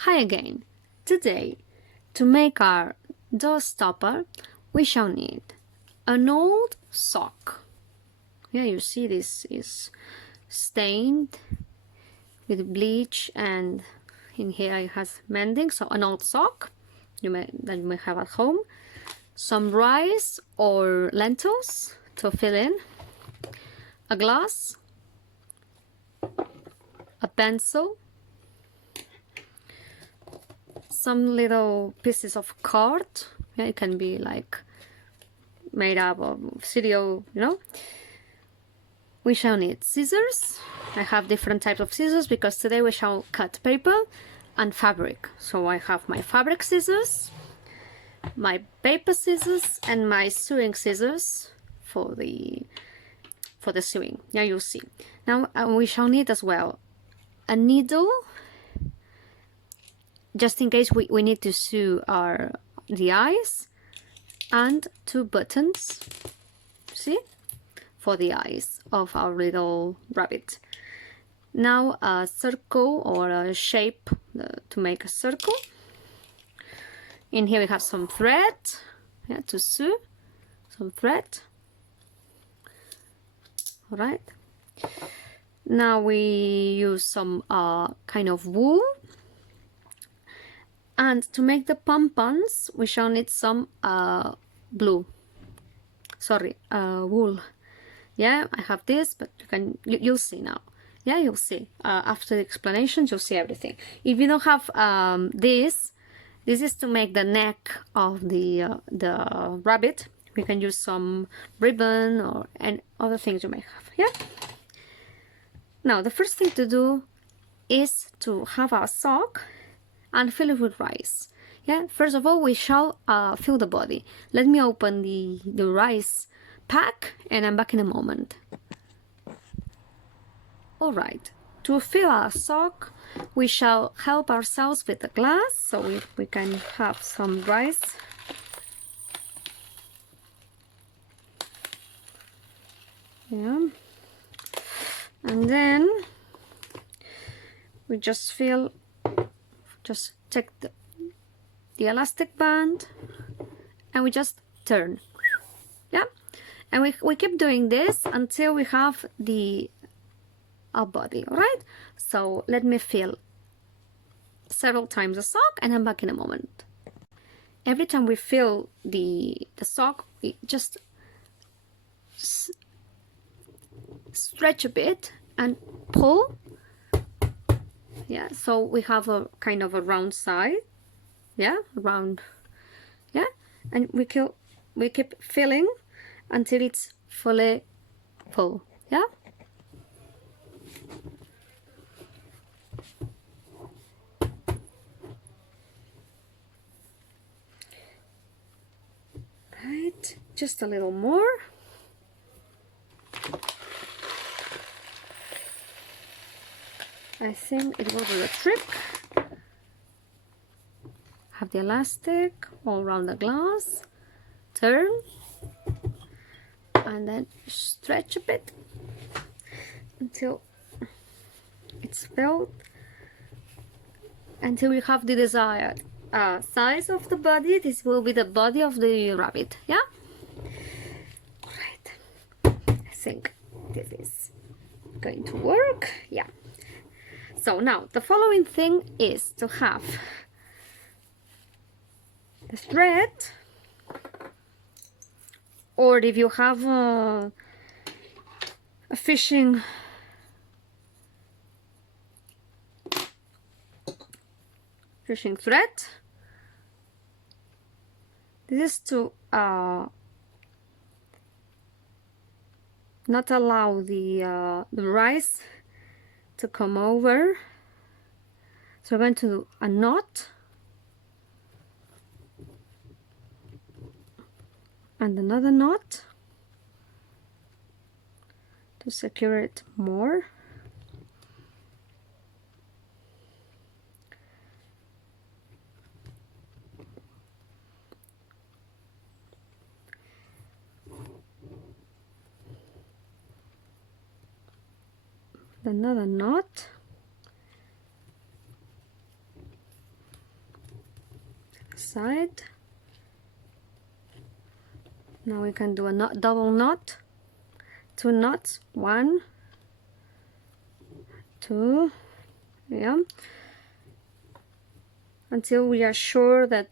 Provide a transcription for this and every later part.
Hi again. Today, to make our door stopper, we shall need an old sock. Yeah, you see this is stained with bleach, and in here it has mending, so an old sock that you may have at home. Some rice or lentils to fill in, a glass, a pencil, some little pieces of card. Yeah, it can be like made up of cereal, We shall need scissors. I have different types of scissors because today we shall cut paper and fabric. So I have my fabric scissors, my paper scissors, and my sewing scissors for the sewing. Yeah, you'll see. Now we shall need as well a needle, just in case we need to sew the eyes, and two buttons, see, for the eyes of our little rabbit. Now a circle or a shape to make a circle. In here we have some thread, yeah, to sew, some thread. All right. Now we use some kind of wool. And to make the pompons, we shall need some wool. Yeah, I have this, but you'll see now. Yeah, you'll see. After the explanations, you'll see everything. If you don't have this is to make the neck of the rabbit. We can use some ribbon and other things you may have. Yeah. Now, the first thing to do is to have our sock and fill it with rice. Yeah, first of all, we shall fill the body. Let me open the rice pack and I'm back in a moment. All right, to fill our sock, we shall help ourselves with the glass, so we can have some rice. Yeah, and then we just take the elastic band and we just turn. Yeah, and we keep doing this until we have our body. All right, so let me fill several times the sock and I'm back in a moment. Every time we fill the sock, we just stretch a bit and pull. Yeah, so we have a kind of a round side. Yeah, round. Yeah, and we keep filling until it's fully full. Yeah. Right, just a little more. I think it will do the trick. Have the elastic all around the glass, turn, and then stretch a bit until it's filled, until we have the desired size of the body. This will be the body of the rabbit. Yeah. Right. I think this is going to work. Yeah. So now the following thing is to have the thread, or if you have a fishing thread. This is to not allow the rice to come over. So we're going to do a knot and another knot to secure it more. Another knot. side. Now we can do a double knot, 2 knots, 1, 2, yeah, until we are sure that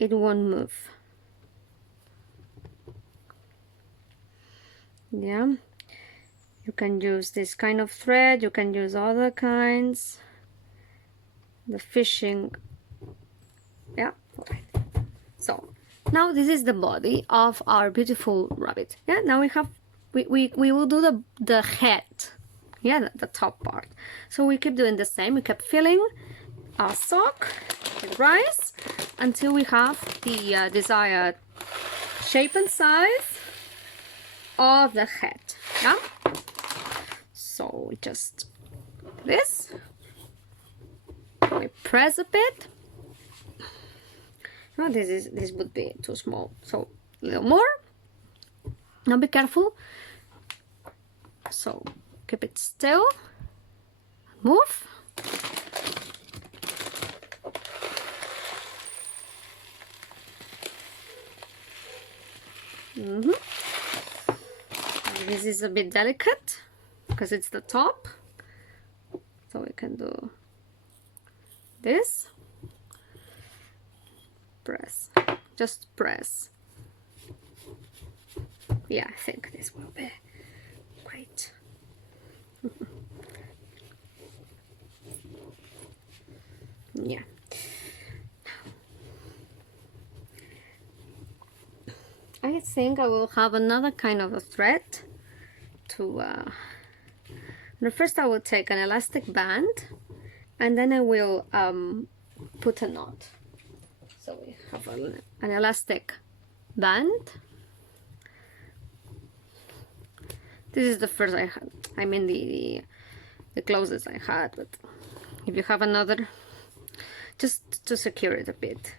it won't move. Yeah, you can use this kind of thread, you can use other kinds. The fishing, yeah, okay. So now this is the body of our beautiful rabbit. Yeah, now we will do the head, yeah, the top part. So we keep doing the same. We keep filling our sock with rice until we have the desired shape and size of the head. Yeah, so we just this, we press a bit. No, this would be too small, so a little more. Now be careful. So keep it still. Move. This is a bit delicate because it's the top, so we can do this. Press, just press. Yeah, I think this will be great. Yeah. I think I will have another kind of a thread to first I will take an elastic band and then I will put a knot. So we have an elastic band. This is the first I had, I mean the closest I had, but if you have another, just to secure it a bit.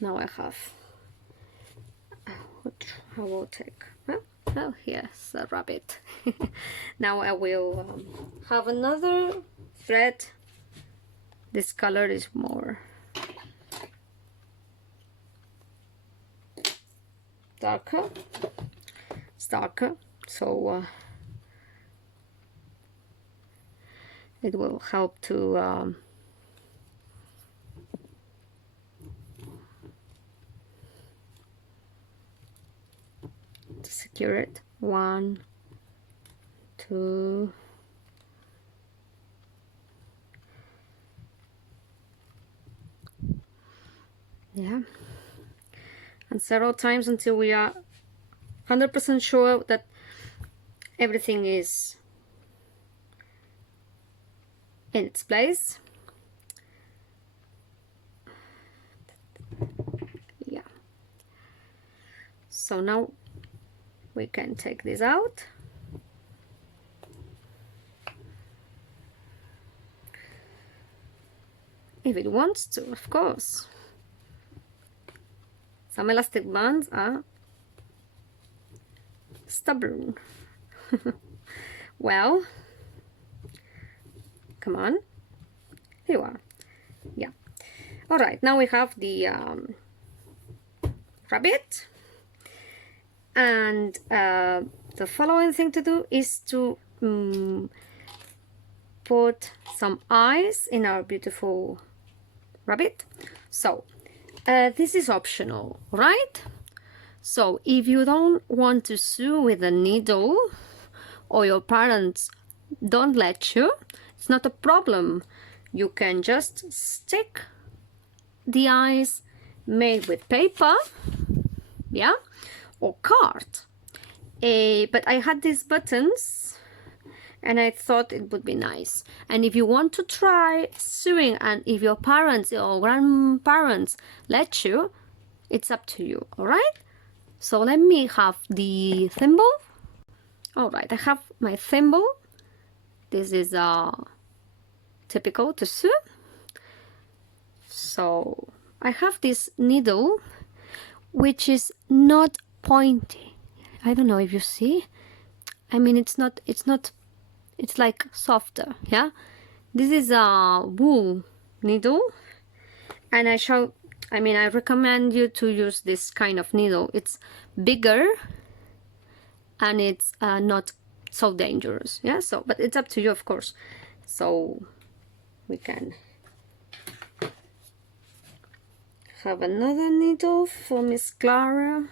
Now I have, I will take, well, here's a rabbit. Now I will have another thread. This color is more darker. It's darker, so it will help to secure it. 1, 2, yeah, and several times until we are 100% sure that everything is in its place. Yeah, so now we can take this out. If it wants to, of course. Some elastic bands are stubborn. Well, come on. Here you are. Yeah. All right, now we have the rabbit. And the following thing to do is to put some eyes in our beautiful rabbit. So this is optional, right? So if you don't want to sew with a needle or your parents don't let you, it's not a problem. You can just stick the eyes made with paper, yeah, or card. But I had these buttons and I thought it would be nice. And if you want to try sewing, and if your parents or grandparents let you, it's up to you, all right? So let me have the thimble. All right, I have my thimble. This is typical to sew. So I have this needle, which is not pointy. I don't know if you see. I mean, it's like softer, yeah? This is a wool needle, And I recommend you to use this kind of needle. It's bigger and it's not so dangerous. Yeah, so, but it's up to you, of course. So we can have another needle for Miss Clara.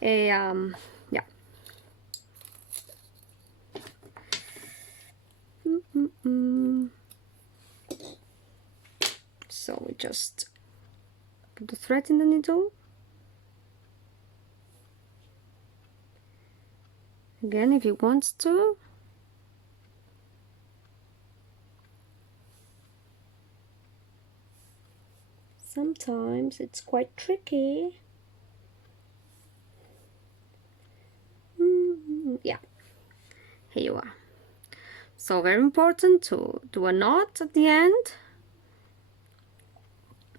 Yeah. So we just put the thread in the needle. Again, if you want to. Sometimes it's quite tricky. Yeah, here you are. So very important to do a knot at the end.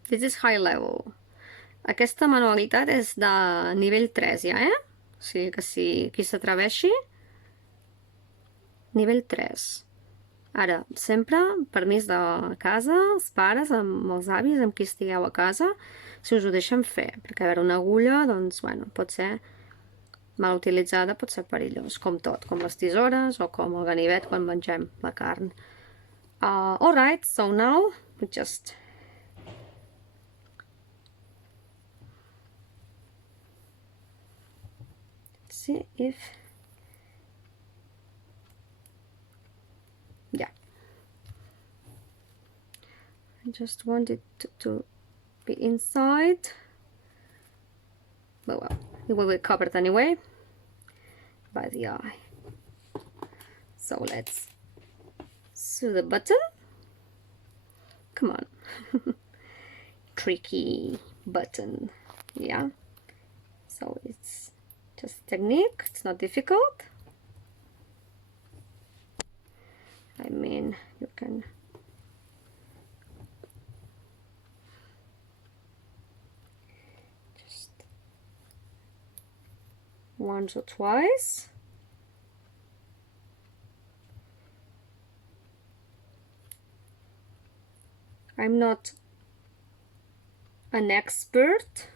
This is high level. Aquesta manualitat és de nivell 3 ja, O sigui que si qui s'atreveixi, nivell 3. Ara, sempre permís de casa, els pares, amb els avis, amb qui estigueu a casa, si us ho deixen fer, perquè a veure, una agulla, doncs, bueno, pot ser mal utilitzada, pot ser perillós, com tot, com les tisores o com el ganivet quan mengem la carn. Alright, so now we just see if I just want it to be inside, but well, it will be covered anyway by the eye. So let's sew the button. Come on. Tricky button, yeah. So it's just technique, it's not difficult. I mean, you can just once or twice. I'm not an expert,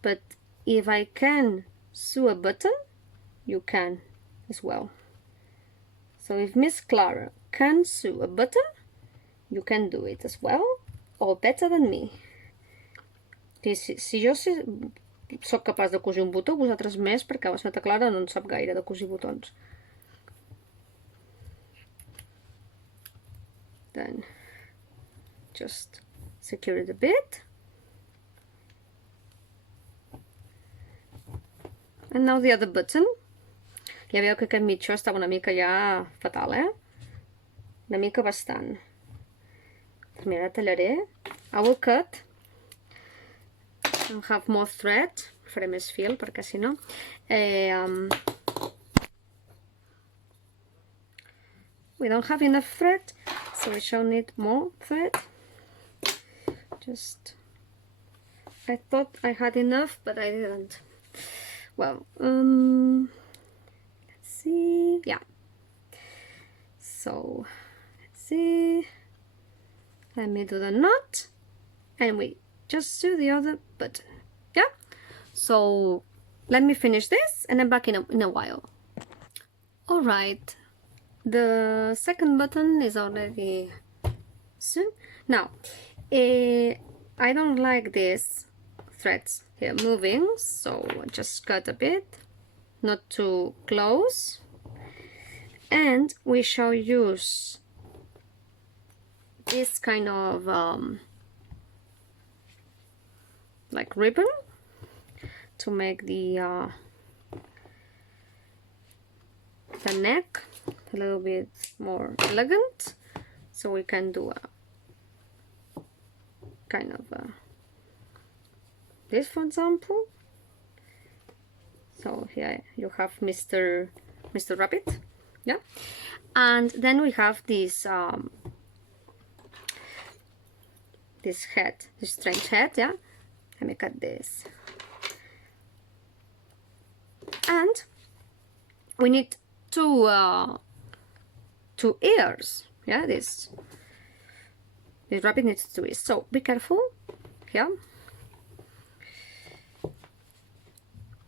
but if I can sew a button, you can as well. So if Miss Clara can sew a button, you can do it as well, or better than me. Si jo soc capaç de cosir un botó, vosaltres més, perquè la senyora Clara no en sap gaire de cosir botons. Then just secure it a bit. And now the other button. Ja veieu que aquest mitjó estava una mica ja fatal, Una mica bastant. Mira, ara tallaré. I will cut. I'll have more thread. Faré més fil, perquè si no... we don't have enough thread, so we shall need more thread. I thought I had enough, but I didn't. Well, let's see. Yeah. So, let's see. Let me do the knot, and we just sew the other button. Yeah. So, let me finish this, and I'm back in a while. All right. The second button is already sewn. Now, I don't like these threads here moving, so just cut a bit, not too close, and we shall use this kind of like ribbon to make the neck a little bit more elegant. So we can do a kind of this, for example. So here you have Mr. Rabbit, yeah, and then we have this this head, this strange head, yeah. Let me cut this, and we need two ears, yeah. This The rabbit needs to twist. So be careful here.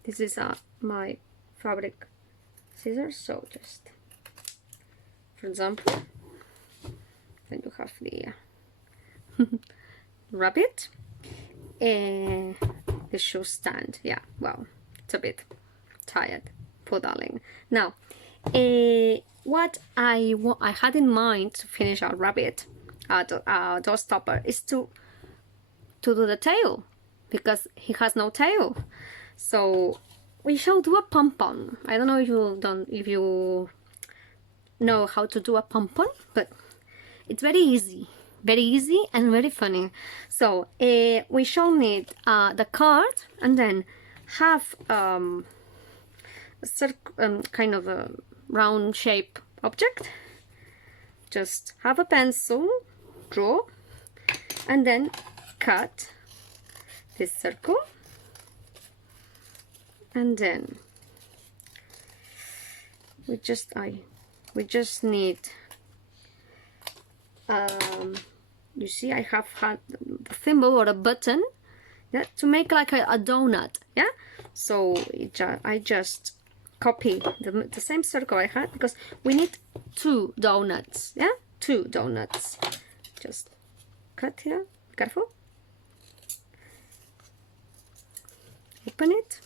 This is my fabric scissors. So just, for example, then you have the rabbit and the shoe stand. Yeah, well, it's a bit tired, poor darling. Now, what I had in mind to finish our rabbit, door stopper, is to do the tail, because he has no tail. So we shall do a pom-pom. I don't know if you know how to do a pom-pom, but it's very easy and very funny. So we shall need the card, and then have a kind of a round shape object. Just have a pencil, draw, and then cut this circle, and then we just need, you see, I have had a thimble or a button, yeah, to make like a donut, yeah. So I just copy the same circle I had, because we need 2 donuts, yeah, 2 donuts. Just cut here, careful, open it,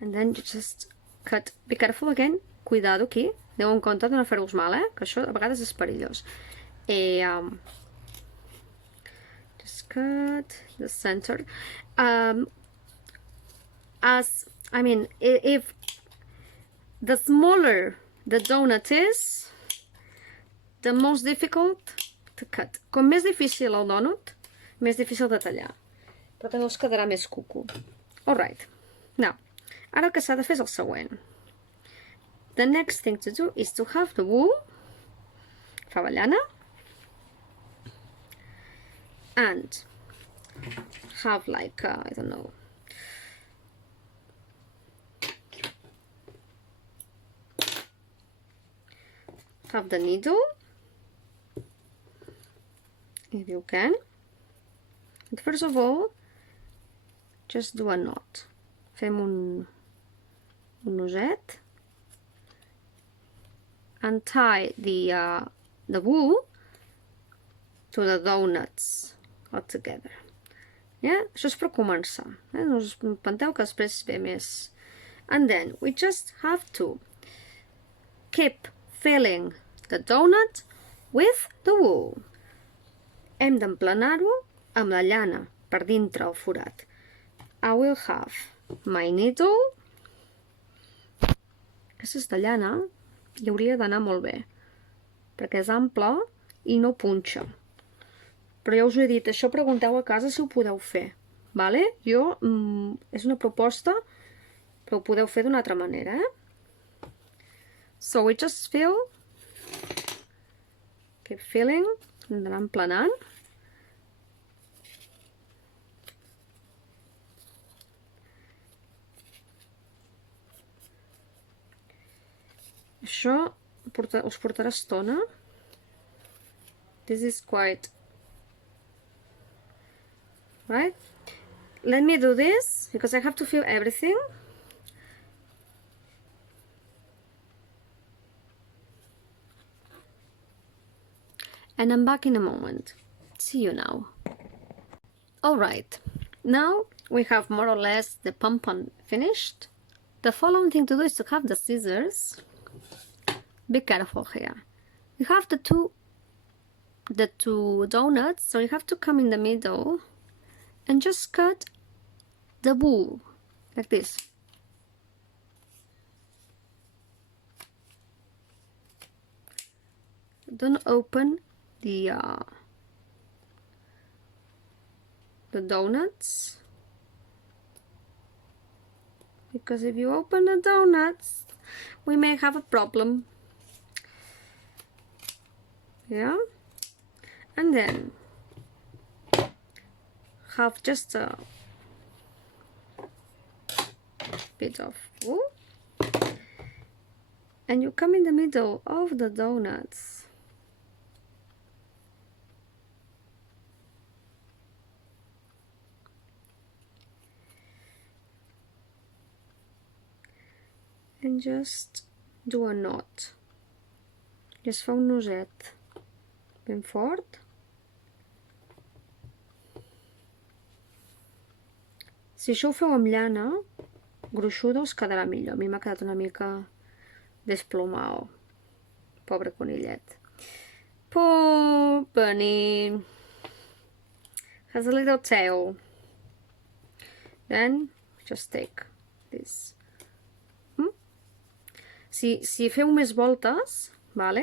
and then you just cut. Be careful again, cuidado aquí, aneu en compte de no fer-vos mal, que això a vegades és perillós. Just cut the center. If the smaller the donut is, the most difficult to cut. Com més difícil el donut, més difícil de tallar, però també us quedarà més cucu. Alright, now, ara el que s'ha de fer és el següent. The next thing to do is to have the wool, favellana, and have like, I don't know, have the needle, if you can. And first of all, just do a knot. Fem un noset, and tie the wool to the donuts all together. Yeah, això és per començar. No us espanteu que després ve més. And then we just have to keep filling the donut with the wool. Hem d'emplenar-ho amb la llana per dintre el forat. I will have my needle. Aquesta és de llana i hauria d'anar molt bé, perquè és ample i no punxa. Però ja us ho he dit, això pregunteu a casa si ho podeu fer, vale? Jo, és una proposta, però ho podeu fer d'una altra manera, So we just fill, keep filling, hem d'anar emplenant. Això us portarà estona. This is quite... Right? Let me do this, because I have to fill everything. And I'm back in a moment. See you now. Alright, now we have more or less the pom-pom finished. The following thing to do is to have the scissors. Be careful here. You have the two donuts, so you have to come in the middle and just cut the wool like this. Don't open the donuts, because if you open the donuts we may have a problem. Yeah, and then have just a bit of wool and you come in the middle of the donuts and just do a knot. Just fa un noset ben fort. Si això ho feu amb llana gruixuda us quedarà millor. A mi m'ha quedat una mica desplomado. Pobre conillet. Poor bunny. Has a little tail. Then just take this. Si feu més voltes, vale?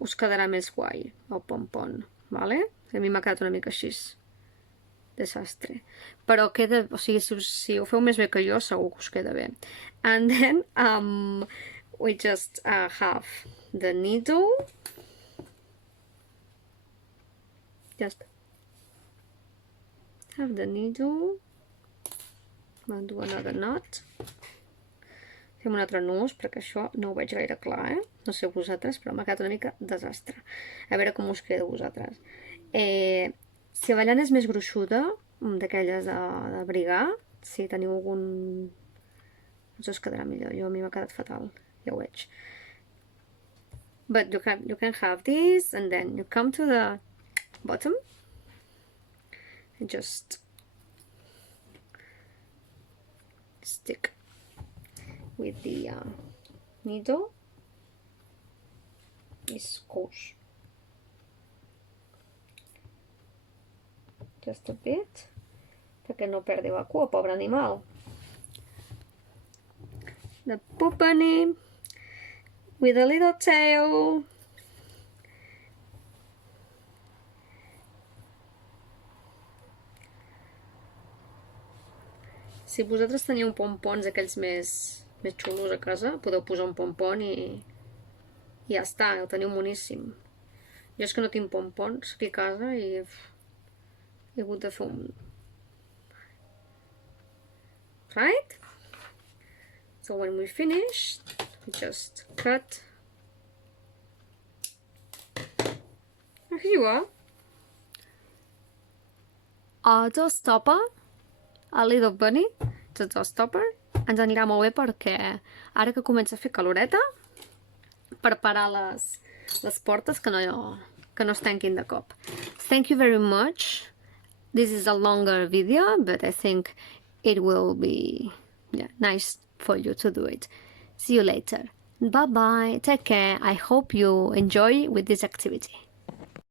Us quedarà més guai el pompon, vale? A mi m'ha quedat una mica així. Desastre. Però queda, o sigui, si ho feu més bé que jo, segur que us queda bé. And then we just have the needle. Just have the needle. I'll do another knot. Fem un altre nus, perquè això no ho veig gaire clar, No sé vosaltres, però m'ha quedat una mica desastre. A veure com us queda a vosaltres. Si la llana és més gruixuda, d'aquelles de brigar, si teniu algun... Doncs us quedarà millor. A mi m'ha quedat fatal, ja ho veig. But you can have this, and then you come to the bottom, and just stick with the needle. This goes just a bit, perquè no perdi la cua, pobre animal. The poor bunny with a little tail. Si vosaltres teniu pompons aquells més xulos a casa, podeu posar un pompon i ja està, el teniu moníssim. Jo és que no tinc pompons aquí a casa i he hagut de fer un... Right? So when we finish, we just cut. Here you are. A doorstopper, a little bunny, the doorstopper, ens anirà molt bé perquè ara que comença a fer caloreta, per parar les portes que no es tanquin de cop. Thank you very much. This is a longer video, but I think it will be nice for you to do it. See you later. Bye bye. Take care. I hope you enjoy with this activity.